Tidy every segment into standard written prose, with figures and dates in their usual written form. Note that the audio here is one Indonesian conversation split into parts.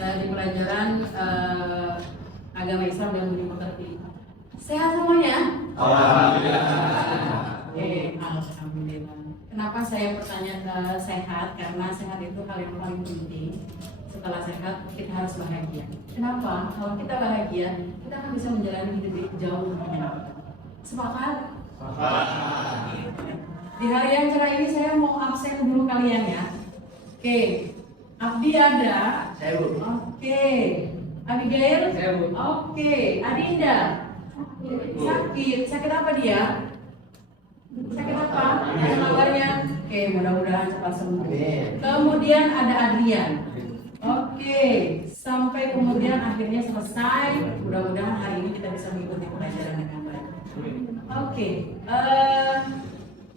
di pelajaran agama Islam dan budi pekerti. Sehat semuanya? Alhamdulillah. Oke, alhamdulillah. Kenapa saya bertanya sehat? Karena sehat itu hal yang paling penting. Setelah sehat, kita harus bahagia. Kenapa? Kalau kita bahagia, kita akan bisa menjalani hidup jauh lebih menyenangkan. Sepakat? Sepakat. Di hari yang cerah ini saya mau absen dulu kalian ya. Oke, Abdi ada? Saya Bu. Oke. Abigail? Saya Bu. Oke. Adinda? Sakit. Sakit apa dia? Sakit apa? Ada kabarnya? Oke, mudah-mudahan cepat sembuh. Kemudian ada Adrian. Oke, sampai kemudian akhirnya selesai. Mudah-mudahan hari ini kita bisa mengikuti pelajaran dengan baik. Oke,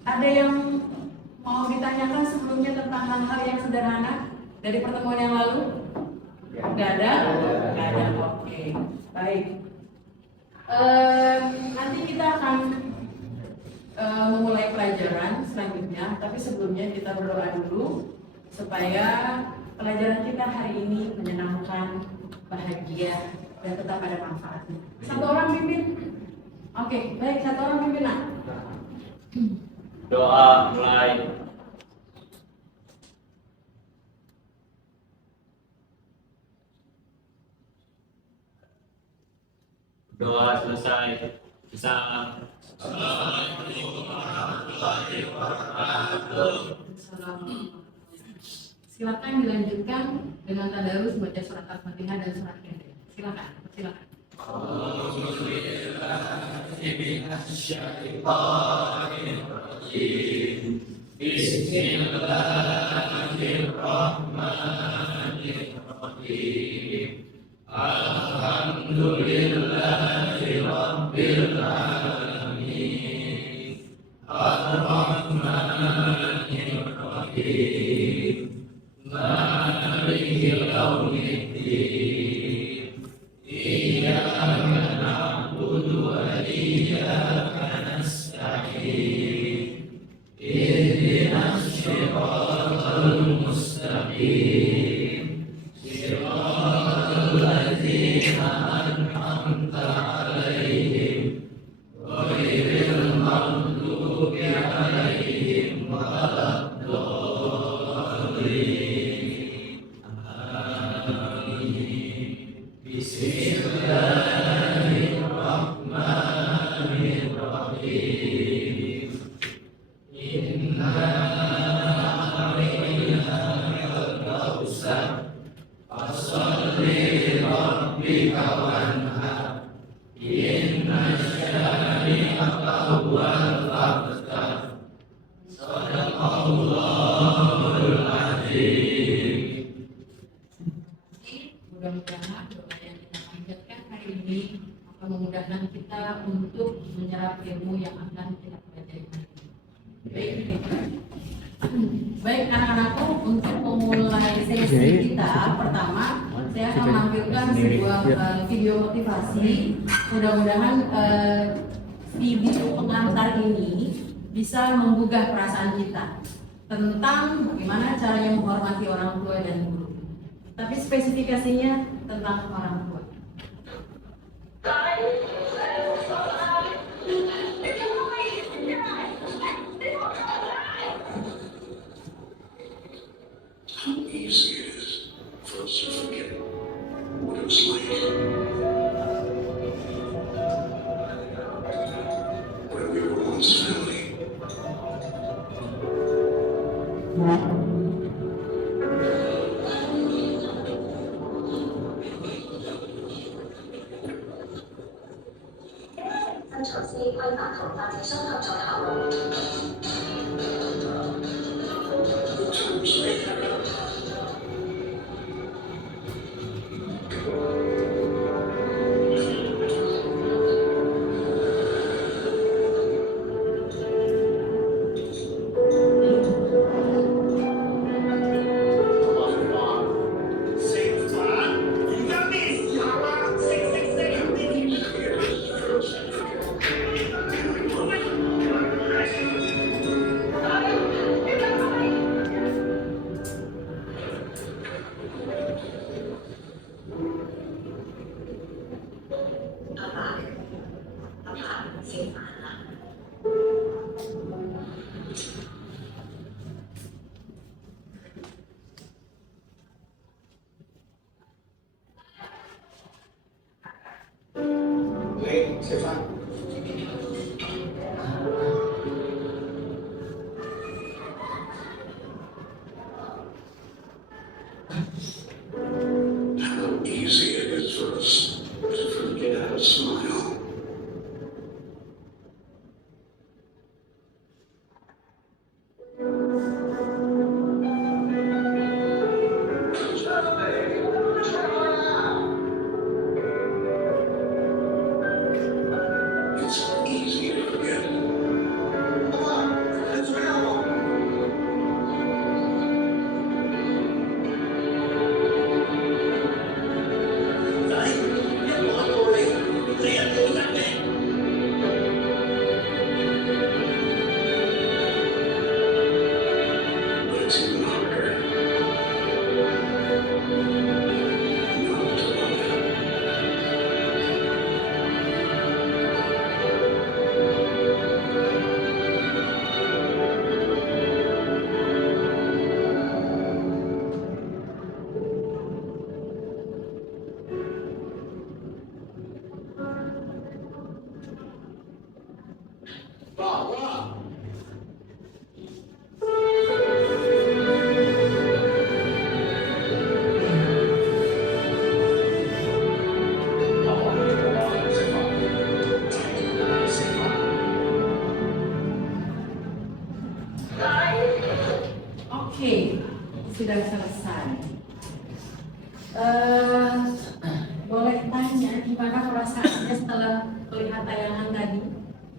ada yang mau ditanyakan sebelumnya tentang hal-hal yang sederhana dari pertemuan yang lalu? Nggak ada? Nggak ada. Oke, baik. Nanti kita akan memulai pelajaran selanjutnya, tapi sebelumnya kita berdoa dulu supaya pelajaran kita hari ini menyenangkan, bahagia, dan tetap ada manfaatnya. Satu orang pimpin? Oke, baik, satu orang pimpin lah. Doa mulai. Doa selesai. Salam. Assalamualaikum warahmatullahi wabarakatuh. Silakan dilanjutkan dengan tadarus baca surat Al-Fatihah dan surat Al-Fatihah. Silakan, silakan. Bismillahirrahmanirrahim. Alhamdulillahirabbil alamin. Ar-Rahmanir-Rahim. Maliki yaumiddin. Iyyaka na'budu wa iyyaka nasta'in. Ihdinas shiratal mustaqim. Shiratal ladzina an'amta 'alaihim ghairil maghdubi 'alaihim waladdallin. Bismillahirrahmanirrahim. Inna a'tainakal kautsar fasholli li rabbika wanhar. Inna syani'aka huwal abtar. Shadaqallahul azim. Mudah-mudahan doa yang kita panjatkan hari ini akan memudahkan kita untuk menyerap ilmu yang akan kita pelajari hari ini. Baik anak-anakku, untuk memulai sesi kita pertama, saya akan menampilkan sebuah video motivasi. Mudah-mudahan video pengantar ini bisa menggugah perasaan kita tentang bagaimana caranya menghormati orang tua dan guru. Tapi spesifikasinya tentang orang tua. How easy it is for us to forget what it was like when we were once family. The times we had. How easy it is for us to forget how to smile. It's easy to forget. But it's even harder not to love it. Oke, sudah selesai. Boleh tanya gimana perasaannya setelah melihat tayangan tadi?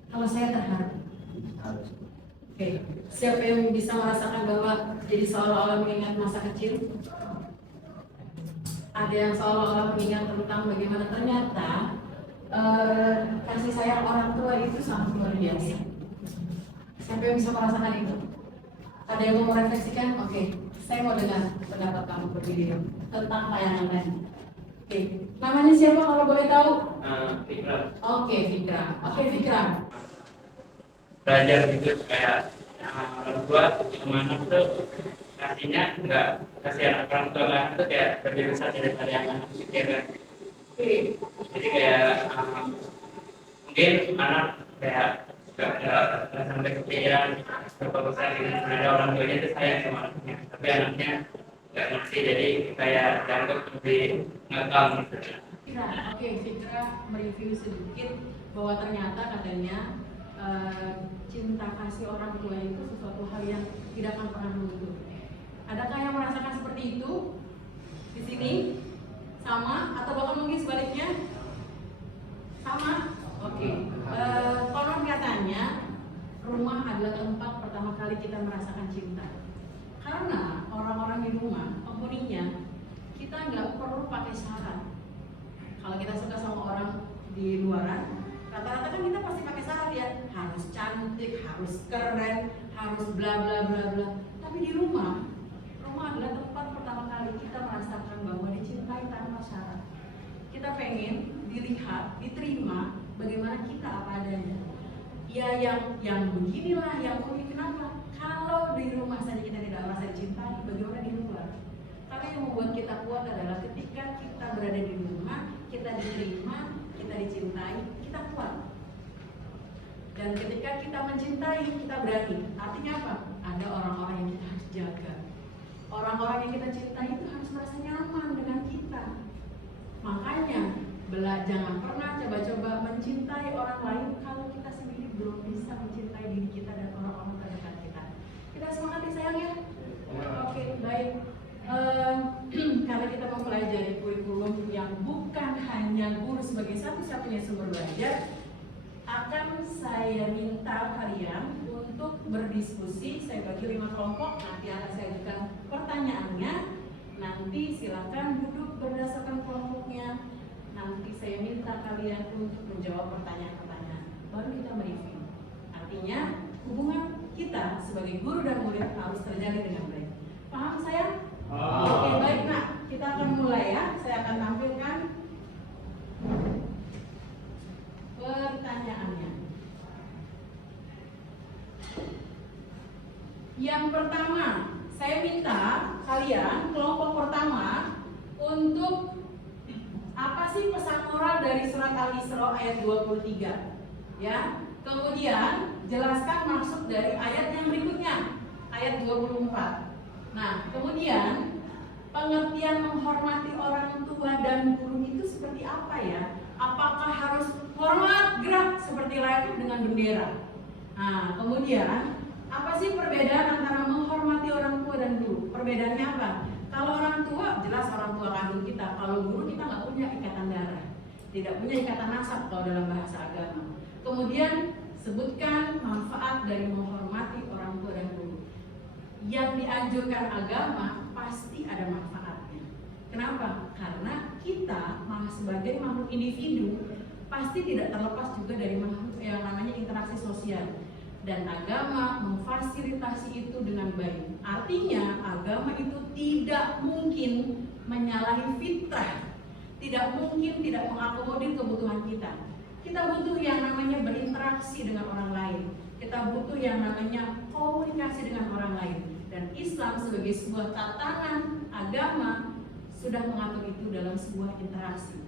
Kalau saya terharu. Oke, siapa yang bisa merasakan bahwa jadi seolah-olah mengingat masa kecil? Ada yang seolah-olah mengingat tentang bagaimana ternyata kasih sayang orang tua itu sangat luar biasa. Siapa yang bisa merasakan itu? Ada yang mau merefleksikan? Oke, saya mau dengar pendapat kamu bervideo tentang tayangan tadi. Oke, namanya siapa kalau boleh tahu? Fikra. Oke, Fikra. Oke, Fikra. Belajar gitu kayak orang tua sama anak tuh kasihnya nggak kasih anak orang tua kan tuh kayak lebih besar daripada yang anak pikirkan. Oke, Jadi kayak mungkin anak kayak nggak sampai kepikiran berapa besar gitu. Sebenarnya orang tuanya itu sayang sama anaknya, tapi anaknya nggak ngerti jadi kayak dianggap lebih ngekang gitu. Fikra. Oke, Fikra mereview sedikit bahwa ternyata katanya cinta kasih orang tua itu sesuatu hal yang tidak akan pernah luntur. Adakah yang merasakan seperti itu di sini? Sama atau bahkan mungkin sebaliknya? Sama? Oke. Konon katanya rumah adalah tempat pertama kali kita merasakan cinta. Karena orang-orang di rumah, penghuninya, kita nggak perlu pakai syarat. Kalau kita suka sama orang di luaran, rata-rata kan kita pasti pakai syarat ya, harus cantik, harus keren, harus bla bla bla bla. Tapi di rumah adalah tempat pertama kali kita merasakan bahwa dicintai tanpa syarat. Kita pengen dilihat, diterima bagaimana kita apa adanya. Ya yang beginilah, yang unik. Kenapa? Kalau di rumah saja kita tidak merasa dicintai, bagaimana di luar? Karena yang membuat kita kuat adalah ketika kita berada di rumah, kita diterima, kita dicintai, kita kuat. Dan ketika kita mencintai, kita berani. Artinya apa? Ada orang-orang yang kita harus jaga. Orang-orang yang kita cintai itu harus merasa nyaman dengan kita. Makanya, jangan pernah coba-coba mencintai orang lain kalau kita sendiri belum bisa mencintai diri kita dan orang-orang terdekat kita. Kita semangat ya sayang ya? Oke, baik. Karena kita mempelajari kurikulum yang bukan hanya guru sebagai satu-satunya sumber belajar, akan saya minta kalian untuk berdiskusi. Saya bagi 5 kelompok, nanti akan saya berikan pertanyaannya. Nanti silakan duduk berdasarkan kelompoknya. Nanti saya minta kalian untuk menjawab pertanyaan-pertanyaan. Baru kita mereview. Artinya hubungan kita sebagai guru dan murid harus terjalin dengan baik. Paham sayang? Oke, baik nak. Kita akan mulai ya. Saya akan tampilkan pertanyaannya. Yang pertama, saya minta kalian kelompok pertama untuk apa sih pesan moral dari surat Al-Isra ayat 23? Ya. Kemudian jelaskan maksud dari ayat yang berikutnya, ayat 24. Nah, kemudian pengertian menghormati orang tua dan guru itu seperti apa ya? Apakah harus hormat gerak seperti layaknya dengan bendera? Nah, kemudian apa sih perbedaan antara menghormati orang tua dan guru? Perbedaannya apa? Kalau orang tua, jelas orang tua kandung kita. Kalau guru, kita nggak punya ikatan darah, tidak punya ikatan nasab kalau dalam bahasa agama. Kemudian sebutkan manfaat dari menghormati orang tua dan guru. Yang dianjurkan agama pasti ada manfaatnya. Kenapa? Karena kita sebagai makhluk individu pasti tidak terlepas juga dari makhluk yang namanya interaksi sosial. Dan agama memfasilitasi itu dengan baik. Artinya agama itu tidak mungkin menyalahi fitrah, tidak mungkin tidak mengakomodir kebutuhan kita. Kita butuh yang namanya berinteraksi dengan orang lain. Kita butuh yang namanya komunikasi dengan orang lain. Dan Islam sebagai sebuah tatanan agama sudah mengatur itu dalam sebuah interaksi.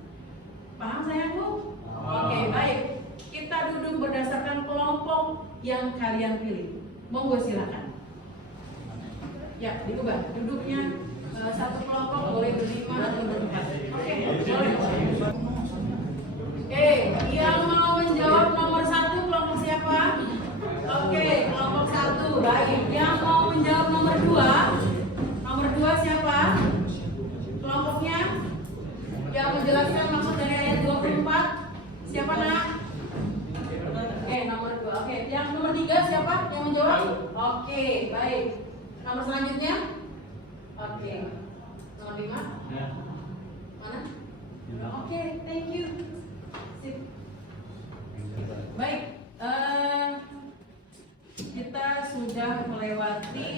Paham sayangku? Oke, baik. Kita duduk berdasarkan kelompok yang kalian pilih. Monggo silakan. Ya, diubah. Duduknya satu kelompok boleh berlima atau berempat. Oke, boleh. Yang mau menjawab nomor 1 kelompok siapa? Oke, kelompok 1. Baik. Yang mau menjawab nomor 2? Nomor 2 siapa? Kelompoknya? Yang menjelaskan maksud dari ayat 24? Siapa nak? Nomor 2. Oke, yang nomor 3 siapa yang menjawab? Oke, baik. Nomor selanjutnya? Oke. Nomor 5? Mana? Oke, thank you. Sip. Baik, kita sudah melewati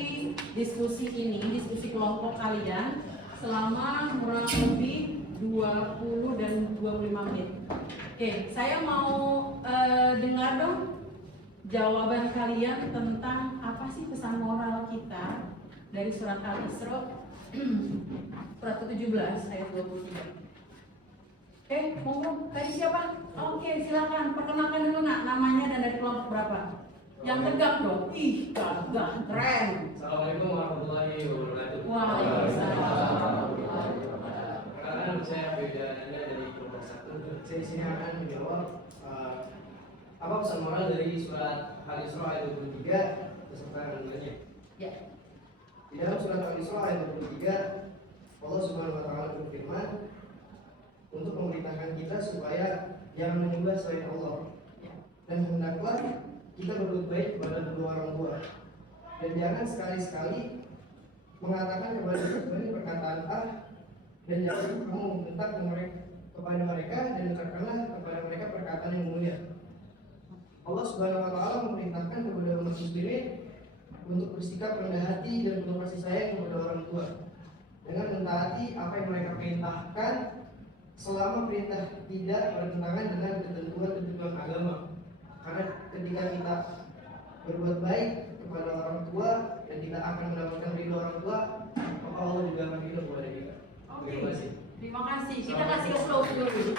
diskusi ini, diskusi kelompok kalian selama kurang lebih 20 dan 25 menit. Oke, saya mau dengar dong jawaban kalian tentang apa sih pesan moral kita dari surat Al-Isra surat ke-17 ayat 23. Monggo, tadi siapa? Oke, silakan perkenalkan dulu nak, namanya dan dari kelompok berapa? Yang tegak dong. Ih, gagah, keren. Assalamualaikum warahmatullahi wabarakatuh. Waalaikumsalam. Perkenalkan saya Bedanya dari kelompok 1. Saya sini akan menjawab apa pesan moral dari surat Al-Isra ayat 23 beserta kandungannya. Ya. Di dalam surat Al-Isra ayat 23, Allah Subhanahu wa taala berfirman untuk memerintahkan kita supaya jangan menyembah selain Allah. Dan hendaklah kita berbuat baik kepada kedua orang tua. Dan jangan sekali-sekali mengatakan kepada perkataan dan jangan kamu membentak kepada mereka dan ucapkanlah kepada mereka perkataan yang mulia. Allah Subhanahu wa taala memerintahkan kepada umat muslimin untuk bersikap rendah hati dan penuh kasih sayang kepada orang tua dengan mentaati apa yang mereka perintahkan selama perintah tidak bertentangan dengan ketentuan agama. Karena ketika kita berbuat baik kepada orang tua dan kita akan mendapatkan ridho orang tua, maka Allah juga akan ridho kepada kita. Terima kasih. Terima kasih. Kita kasih applause dulu.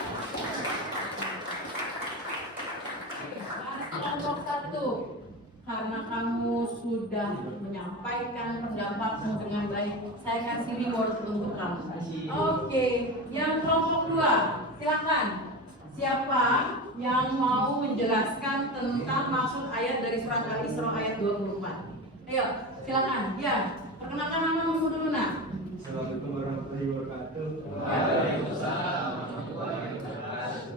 Kelompok 1. Karena kamu sudah menyampaikan pendapatmu dengan baik, saya kasih reward untuk kamu. Oke, yang kelompok 2, silakan. Siapa yang mau menjelaskan tentang maksud ayat dari surat Al-Isra ayat 24? Ayo, silakan. Ya, perkenalkan namamu dulu nak. Assalamualaikum warahmatullahi wabarakatuh. Waalaikumsalam warahmatullahi wabarakatuh.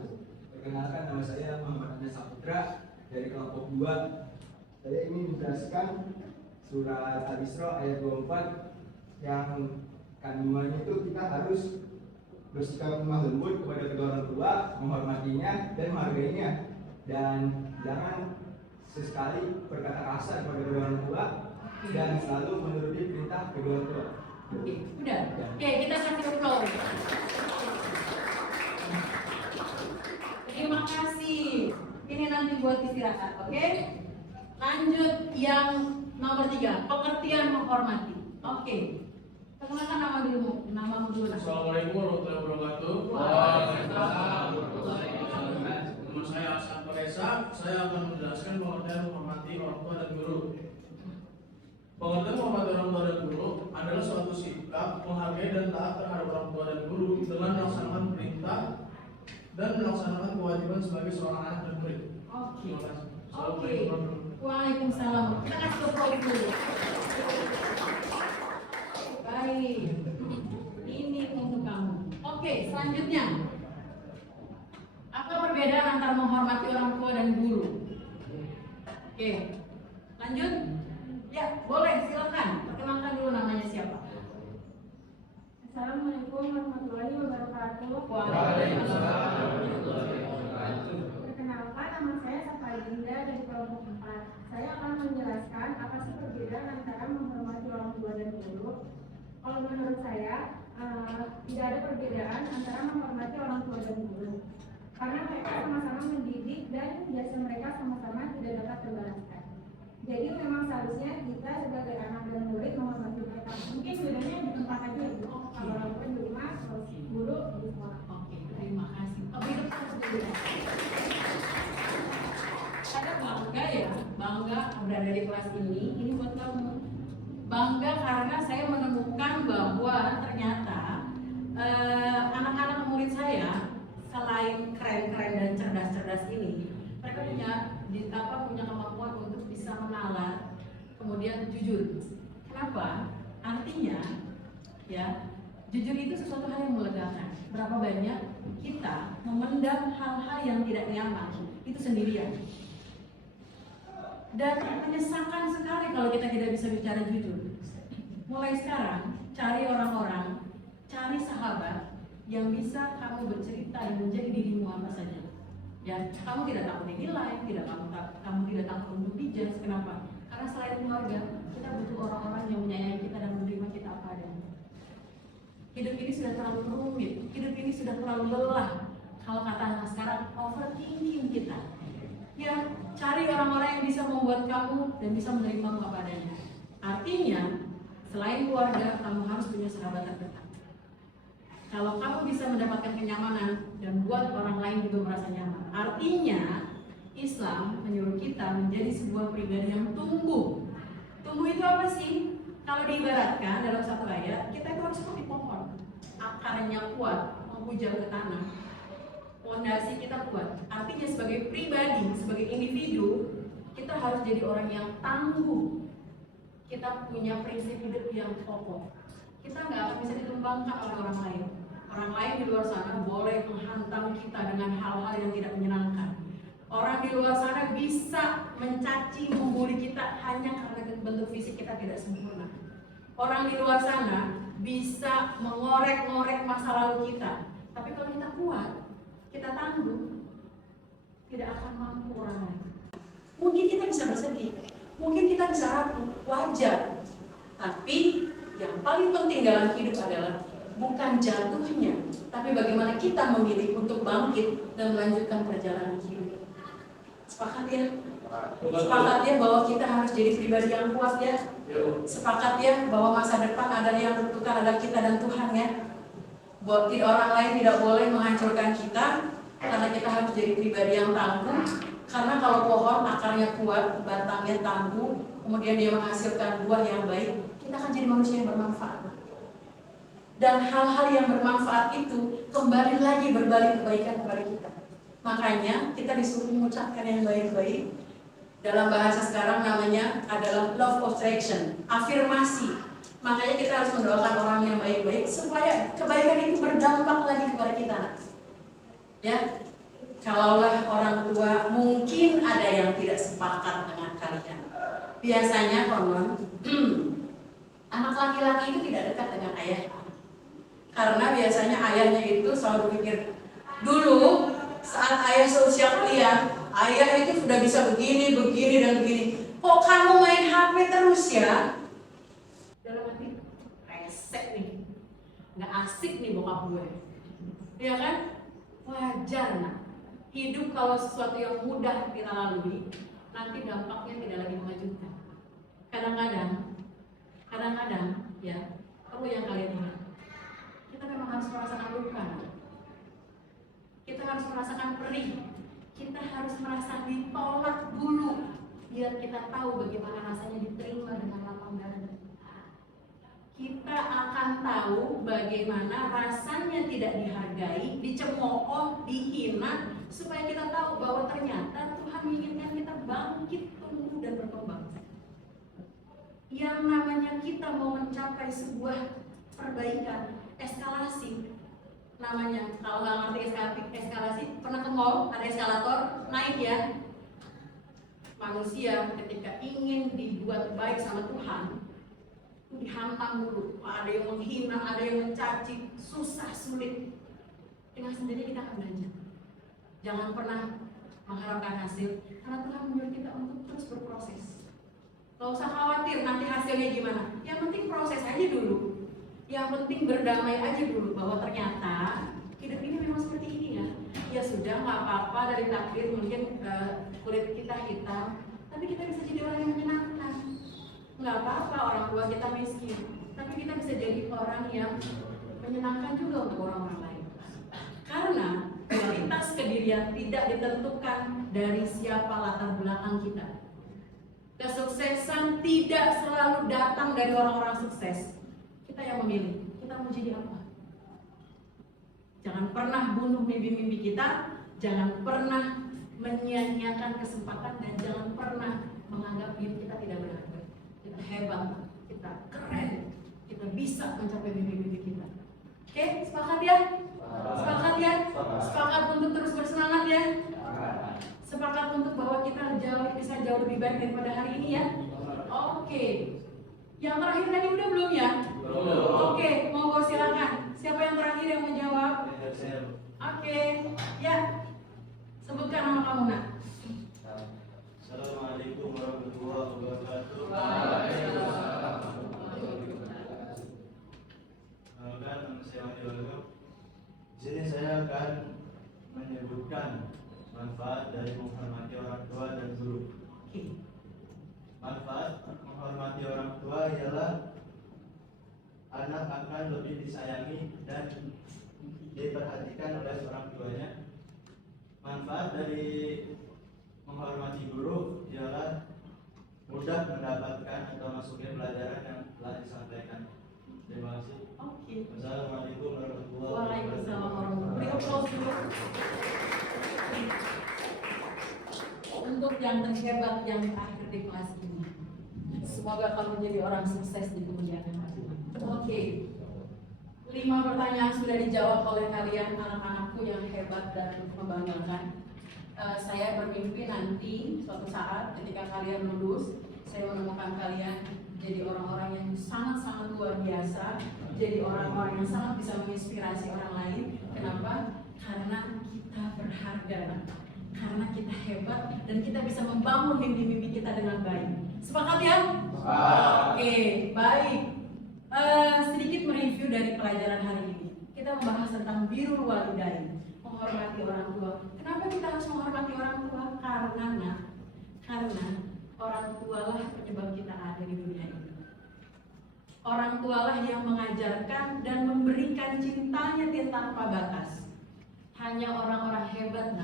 Perkenalkan, nama saya Muhammad Anas Saputra dari kelompok 2. Saya ingin menjelaskan surat Al-Isra ayat 24 yang kandungannya itu kita harus bersikap lemah lembut kepada kedua orang tua, menghormatinya dan menghargainya, dan jangan sesekali berkata kasar kepada kedua orang tua dan selalu menuruti perintah kedua orang tua. Udah. Oke, kita kasih applause. Terima kasih. Ini nanti buat istirahat, oke? Lanjut yang nomor 3, pengertian menghormati. Oke. Perkenalkan nama dulu, namamu dulu. Assalamualaikum warahmatullahi wabarakatuh. Waalaikumsalam. Nama saya Hasan Paresa. Saya akan menjelaskan pengertian menghormati orang tua dan guru. Pengertian menghormati orang tua dan guru adalah suatu sikap menghargai dan taat terhadap orang tua dan guru dengan melaksanakan perintah dan melaksanakan kewajiban sebagai seorang anak dan murid. Oke. Terima kasih. Oke. Assalamualaikum warahmatullahi wabarakatuh. Waalaikumsalam. Kita kasih tepuk dulu. Baik. Ini untuk kamu. Oke, selanjutnya. Apa perbedaan antara menghormati orang tua dan guru? Oke. Lanjut. Ya, boleh, silakan. Perkenalkan dulu namanya siapa. Assalamualaikum warahmatullahi wabarakatuh. Waalaikumsalam. Perkenalkan, nama saya Safa Dinda dari kelompok 4. Saya akan menjelaskan apa sih perbedaan antara menghormati orang tua dan guru. Kalau menurut saya, tidak ada perbedaan antara menghormati orang tua dan guru. Karena mereka sama-sama mendidik dan jasa mereka sama-sama tidak dapat terbalaskan. Jadi memang seharusnya kita sebagai anak dan murid menghormati mereka. Mungkin bedanya di tempat aja itu. Kalau orang tua di rumah, kalau guru di sekolah. Oke, terima kasih. Oh, itu harus dulu. Saya bangga ya, bangga berada di kelas ini buat kamu. Bangga karena saya menemukan bahwa ternyata anak-anak murid saya selain keren-keren dan cerdas-cerdas ini, mereka punya kemampuan untuk bisa menalar, kemudian jujur. Kenapa? Artinya, ya, jujur itu sesuatu hal yang melegakan. Berapa banyak kita memendam hal-hal yang tidak nyaman itu sendirian. Dan menyesalkan sekali kalau kita tidak bisa bicara jujur. Mulai sekarang, cari orang-orang, cari sahabat yang bisa kamu bercerita dan menjadi dirimu apa saja. Ya, kamu tidak takut dinilai, kamu tidak takut untuk dijudge. Kenapa? Karena selain keluarga, kita butuh orang-orang yang menyayangi kita dan menerima kita apa adanya. Hidup ini sudah terlalu rumit, hidup ini sudah terlalu lelah. Kalau kata anak sekarang, overthinking kita. Ya, cari orang-orang yang bisa membuat kamu dan bisa menerimamu apa adanya. Artinya, selain keluarga, kamu harus punya sahabat terdekat. Kalau kamu bisa mendapatkan kenyamanan dan buat orang lain juga merasa nyaman, artinya Islam menyuruh kita menjadi sebuah pribadi yang tumbuh. Tumbuh itu apa sih? Kalau diibaratkan dalam satu ayat, kita itu harus seperti pohon, akarnya kuat, menghujam ke tanah. Fondasi kita kuat. Artinya sebagai pribadi, sebagai individu, kita harus jadi orang yang tangguh. Kita punya prinsip hidup yang kokoh. Kita nggak akan bisa dikembangkan oleh orang lain. Orang lain di luar sana boleh menghantam kita dengan hal-hal yang tidak menyenangkan. Orang di luar sana bisa mencaci, membuli kita hanya karena bentuk fisik kita tidak sempurna. Orang di luar sana bisa mengorek-ngorek masa lalu kita. Tapi kalau kita kuat, kita tangguh, tidak akan mampu orang lain. Mungkin kita bisa bersedih, mungkin kita bisa rapuh, wajar. Tapi yang paling penting dalam hidup adalah bukan jatuhnya, tapi bagaimana kita memilih untuk bangkit dan melanjutkan perjalanan hidup. Sepakat ya? Sepakat ya bahwa kita harus jadi pribadi yang kuat ya? Sepakat ya bahwa masa depan adalah yang tentukan adalah kita dan Tuhan ya? Buat orang lain tidak boleh menghancurkan kita, karena kita harus jadi pribadi yang tangguh. Karena kalau pohon akarnya kuat, batangnya tangguh, kemudian dia menghasilkan buah yang baik, kita akan jadi manusia yang bermanfaat. Dan hal-hal yang bermanfaat itu kembali lagi berbalik kebaikan kepada kita. Makanya kita disuruh mengucapkan yang baik-baik. Dalam bahasa sekarang namanya adalah law of attraction, afirmasi. Makanya kita harus mendoakan orang yang baik-baik supaya kebaikan itu berdampak lagi kepada kita. Ya, kalaulah orang tua mungkin ada yang tidak sepakat dengan kalian. Biasanya konon anak laki-laki itu tidak dekat dengan ayahnya. Karena biasanya ayahnya itu selalu berpikir, dulu saat ayah seusia kuliah, ayah itu sudah bisa begini, dan begini. Kok kamu main HP terus ya? Dalam hati, resek nih, nggak asik nih bokap gue. Iya kan? Wajar nah. Hidup kalau sesuatu yang mudah kita lalui, nanti dampaknya tidak lagi mengejutkan. Kadang-kadang, ya, Perlu yang kalian ingat. Kita memang harus merasakan luka. Kita harus merasakan perih. Kita harus merasa ditolak dulu, biar kita tahu bagaimana rasanya diterima dengan lapang dada. Kita akan tahu bagaimana rasanya tidak dihargai, dicemooh, dihina, supaya kita tahu bahwa ternyata Tuhan menginginkan kita bangkit, tumbuh, dan berkembang. Yang namanya kita mau mencapai sebuah perbaikan, eskalasi, namanya kalau nggak ngerti eskalasi, pernah ke mall, ada eskalator, naik ya. Manusia ketika ingin dibuat baik sama Tuhan, dihantam dulu, ada yang menghina, ada yang mencaci, susah, sulit. Dengan sendiri kita akan belajar. Jangan pernah mengharapkan hasil, karena Tuhan menyuruh kita untuk terus berproses. Gak usah khawatir nanti hasilnya gimana. Yang penting proses aja dulu. Yang penting berdamai aja dulu bahwa ternyata hidup ini memang seperti ini ya. Ya sudah, nggak apa-apa, dari takdir mungkin kulit kita hitam, tapi kita bisa jadi orang yang menyenangkan. Nggak apa-apa orang tua kita miskin, tapi kita bisa jadi orang yang menyenangkan juga untuk orang-orang lain. Karena kualitas kedirian tidak ditentukan dari siapa latar belakang kita. Kesuksesan tidak selalu datang dari orang-orang sukses. Kita yang memilih, kita mau jadi apa. Jangan pernah bunuh mimpi-mimpi kita, jangan pernah menyia-nyiakan kesempatan, dan jangan pernah menganggap diri kita tidak berharga. Kita hebat, kita keren, kita bisa mencapai mimpi-mimpi kita. Oke, sepakat ya? Sepakat ya? Sepakat untuk terus bersemangat ya? Sepakat untuk bahwa kita bisa jauh lebih baik daripada hari ini ya? Oke. Yang terakhir tadi udah belum ya? Oke, monggo silakan. Siapa yang terakhir yang menjawab? Oke, ya. Sebutkan nama kamu, Nak. Assalamualaikum warahmatullahi wabarakatuh. Nama saya Madi Walgo. Di sini saya akan menyebutkan manfaat dari menghormati orang tua dan guru. Manfaat menghormati orang tua ialah anak akan lebih disayangi dan diperhatikan oleh orang tuanya. Manfaat dari menghormati guru ialah mudah mendapatkan atau masukin pelajaran yang telah disampaikan. Terima kasih. Oke. Wassalamualaikum warahmatullahi Waalaikumsalam wabarakatuh. warahmatullahi wabarakatuh. Untuk yang terhebat yang terakhir di kelas ini, semoga kamu menjadi orang sukses di kemudian hari. Oke. 5 pertanyaan sudah dijawab oleh kalian, anak-anakku yang hebat dan membanggakan. Saya bermimpi nanti suatu saat ketika kalian lulus, saya menemukan kalian jadi orang-orang yang sangat-sangat luar biasa, jadi orang-orang yang sangat bisa menginspirasi orang lain. Kenapa? Karena kita berharga, karena kita hebat, dan kita bisa membangun mimpi-mimpi kita dengan baik. Sepakat ya? Oke, baik. Sedikit mereview dari pelajaran hari ini. Kita membahas tentang birrul walidain, menghormati orang tua. Kenapa kita harus menghormati orang tua? Karena orang tualah penyebab kita ada di dunia ini. Orang tualah yang mengajarkan dan memberikan cintanya tanpa batas. Hanya orang-orang hebat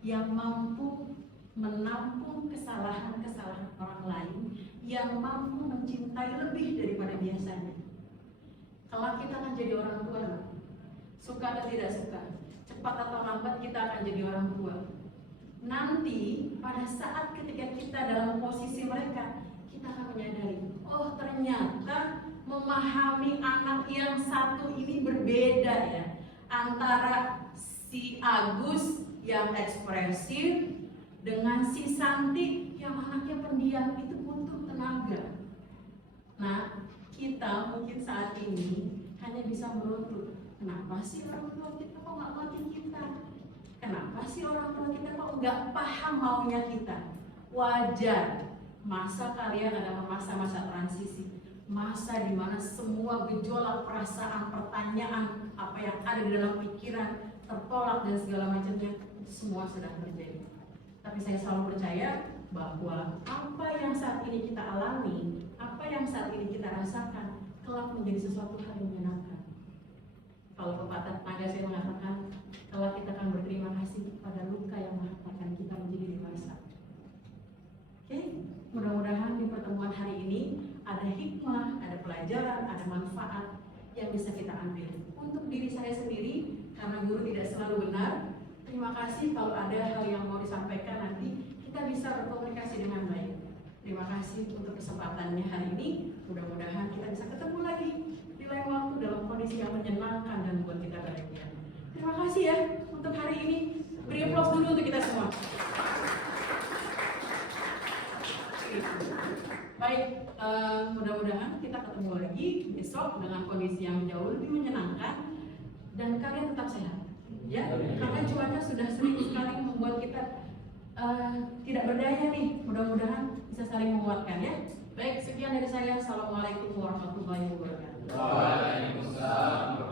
yang mampu menampung kesalahan-kesalahan orang lain, yang mampu mencintai lebih daripada biasanya. Kelak kita akan jadi orang tua, suka atau tidak suka, cepat atau lambat kita akan jadi orang tua. Nanti pada saat ketika kita dalam posisi mereka, kita akan menyadari, oh ternyata memahami anak yang satu ini berbeda ya, antara si Agus yang ekspresif dengan si Santi yang anaknya pendiam. Itu butuh tenaga. Nah, kita mungkin saat ini hanya bisa menuntut, kenapa sih orang tua kita kok nggak ngerti kita? Kenapa sih orang tua kita kok nggak paham maunya kita? Wajar. Masa kalian adalah masa-masa transisi, masa dimana semua gejolak perasaan, pertanyaan, apa yang ada di dalam pikiran tertolak dan segala macamnya, semua sedang terjadi. Tapi saya selalu percaya bahwa apa yang saat ini kita alami, apa yang saat ini kita rasakan, kelak menjadi sesuatu hal yang menyenangkan. Kalau pepatah tetangga saya mengatakan, kalau kita akan berterima kasih pada luka yang menghantarkan kita menjadi dewasa. Oke, mudah-mudahan di pertemuan hari ini ada hikmah, ada pelajaran, ada manfaat yang bisa kita ambil. Untuk diri saya sendiri, karena guru tidak selalu benar, terima kasih kalau ada hal yang mau disampaikan nanti kita bisa berkomunikasi dengan baik. Terima kasih untuk kesempatannya hari ini. Mudah-mudahan kita bisa ketemu lagi di lain waktu dalam kondisi yang menyenangkan dan membuat kita bahagia. Terima kasih ya untuk hari ini. Beri aplaus dulu untuk kita semua. Baik, mudah-mudahan kita ketemu lagi besok dengan kondisi yang jauh lebih menyenangkan dan kalian tetap sehat. Ya, karena cuaca sudah sering sekali membuat kita tidak berdaya nih. Mudah-mudahan bisa saling menguatkan ya. Baik, sekian dari saya. Assalamualaikum warahmatullahi wabarakatuh. Waalaikumsalam.